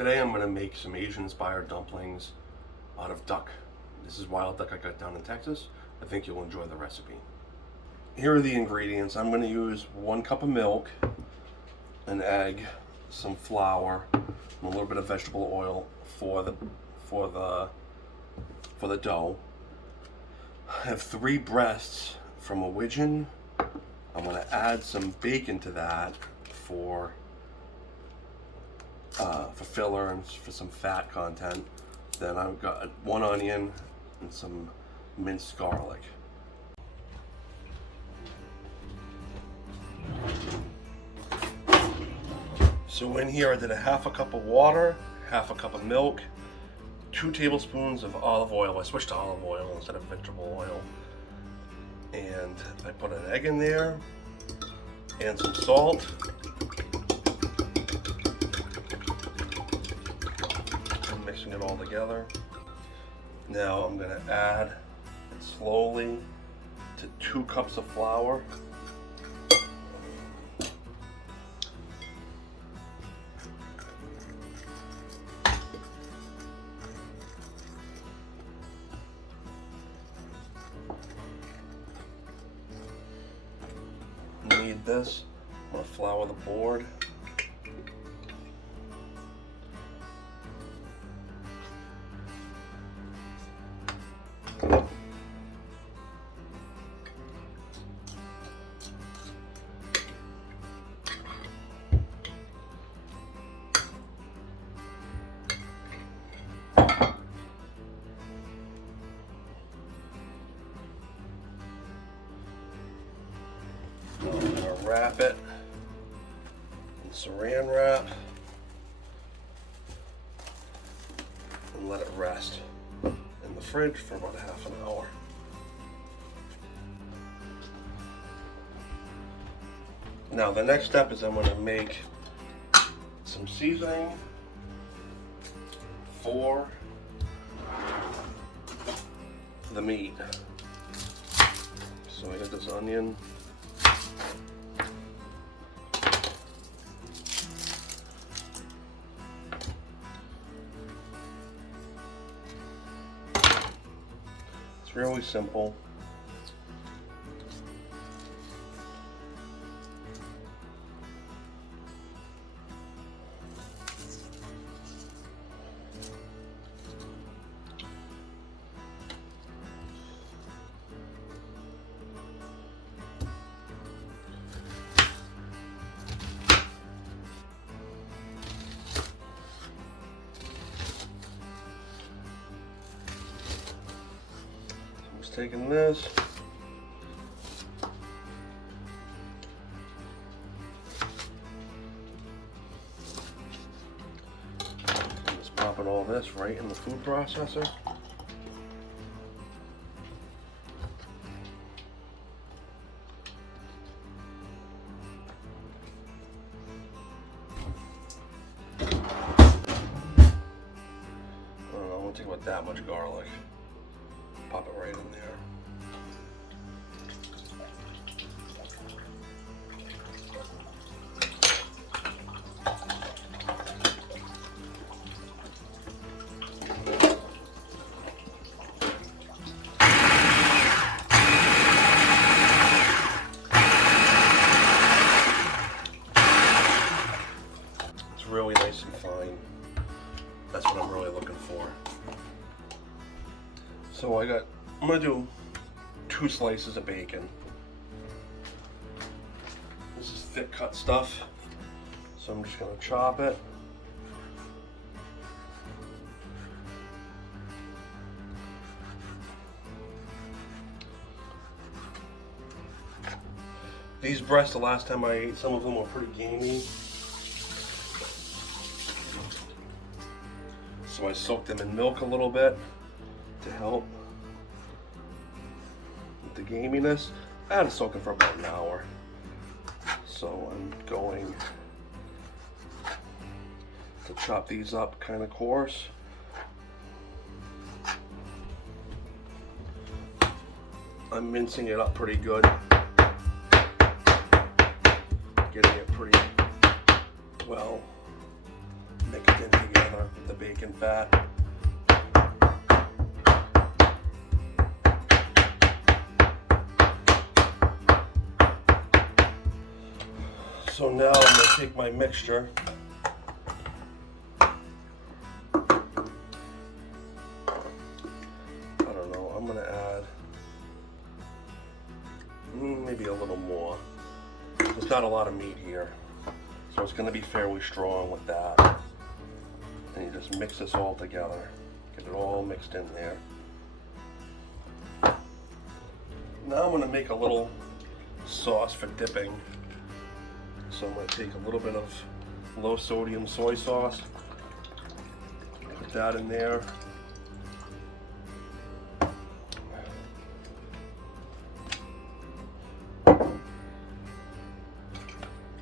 Today I'm going to make some Asian inspired dumplings out of duck. This is wild duck I got down in Texas. I think you'll enjoy the recipe. Here are the ingredients. I'm going to use 1 cup of milk, an egg, some flour, and a little bit of vegetable oil for the dough. I have 3 breasts from a widgeon. I'm going to add some bacon to that for filler and for some fat content. Then I've got 1 onion and some minced garlic. So in here I did a 1/2 cup of water, 1/2 cup of milk, 2 tablespoons of olive oil. I switched to olive oil instead of vegetable oil. And I put an egg in there and some salt. I'm mixing it all together. Now I'm going to add it slowly to 2 cups of flour. Need this. I'm going to flour the board. I'm going to wrap it in saran wrap and let it rest in the fridge for about 1/2 hour. Now the next step is I'm going to make some seasoning for the meat. So I got this onion. It's really simple. Taking this, just popping all this right in the food processor. I don't know, I won't take about that much garlic. Pop it right in there. It's really nice and fine. That's what I'm really looking for. So I'm gonna do 2 slices of bacon. This is thick cut stuff, so I'm just gonna chop it. These breasts, the last time I ate, some of them were pretty gamey. So I soaked them in milk a little bit to help with the gaminess. I had to soak them for about an hour. So I'm going to chop these up kind of coarse. I'm mincing it up pretty good. Getting it pretty well mixed in together. together with the bacon fat. So now I'm going to take my mixture, I don't know, I'm going to add maybe a little more. There's not a lot of meat here, so it's going to be fairly strong with that. And you just mix this all together, get it all mixed in there. Now I'm going to make a little sauce for dipping. So I'm going to take a little bit of low sodium soy sauce, put that in there.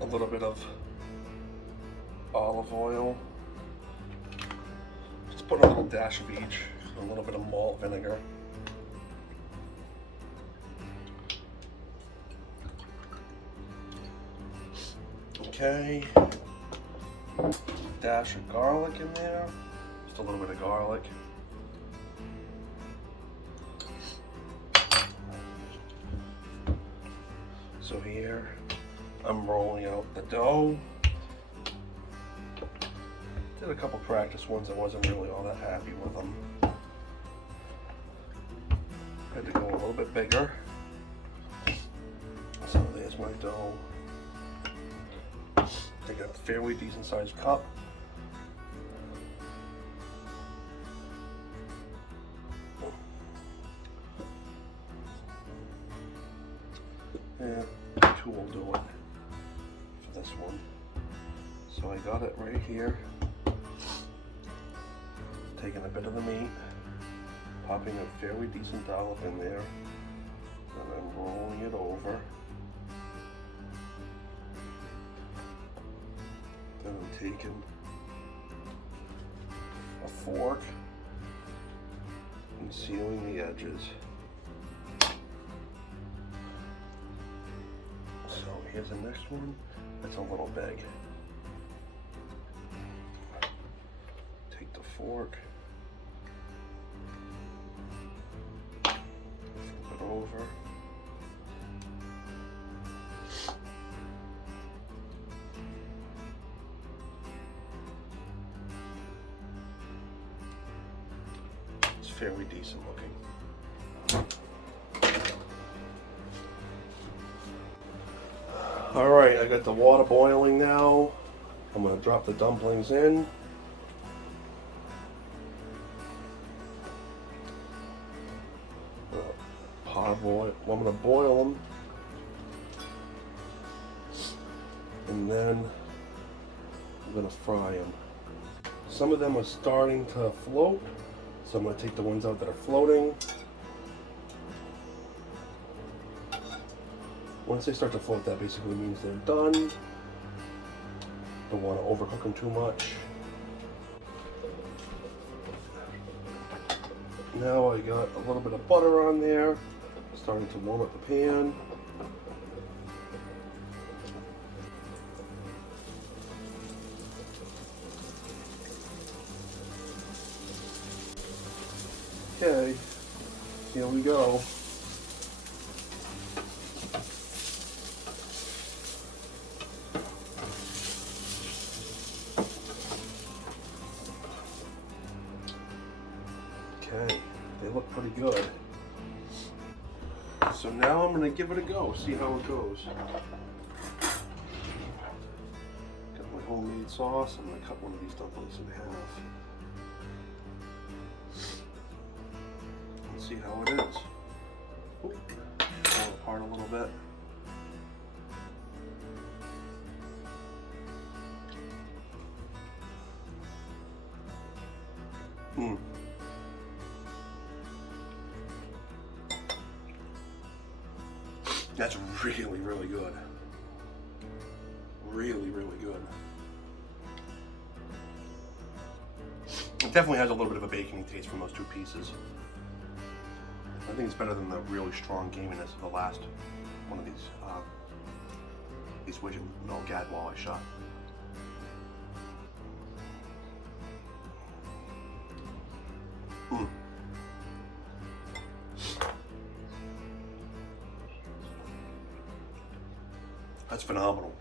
A little bit of olive oil. Just put a little dash of each, a little bit of malt vinegar. Okay, dash of garlic in there, just a little bit of garlic. So here, I'm rolling out the dough. Did a couple practice ones, I wasn't really all that happy with them. Had to go a little bit bigger. So there's my dough. Take a fairly decent sized cup. And two will do it for this one. So I got it right here. Taking a bit of the meat, popping a fairly decent dollop in there, and then rolling it over. Then I'm taking a fork and sealing the edges. So here's the next one. That's a little big. Take the fork, flip it over. Fairly decent looking. All right, I got the water boiling now. I'm gonna drop the dumplings in. I'm gonna boil them, and then I'm gonna fry them. Some of them are starting to float. So I'm going to take the ones out that are floating. Once they start to float, that basically means they're done. Don't want to overcook them too much. Now I got a little bit of butter on there, starting to warm up the pan. Okay, here we go. Okay, they look pretty good. So now I'm going to give it a go, see how it goes. Got my homemade sauce. I'm going to cut one of these dumplings in half. See how it is. Oop, fall apart a little bit. That's really, really good. Really, really good. It definitely has a little bit of a bacony taste from those two pieces. I think it's better than the really strong gaminess of the last one of these Gadwall I shot. That's phenomenal.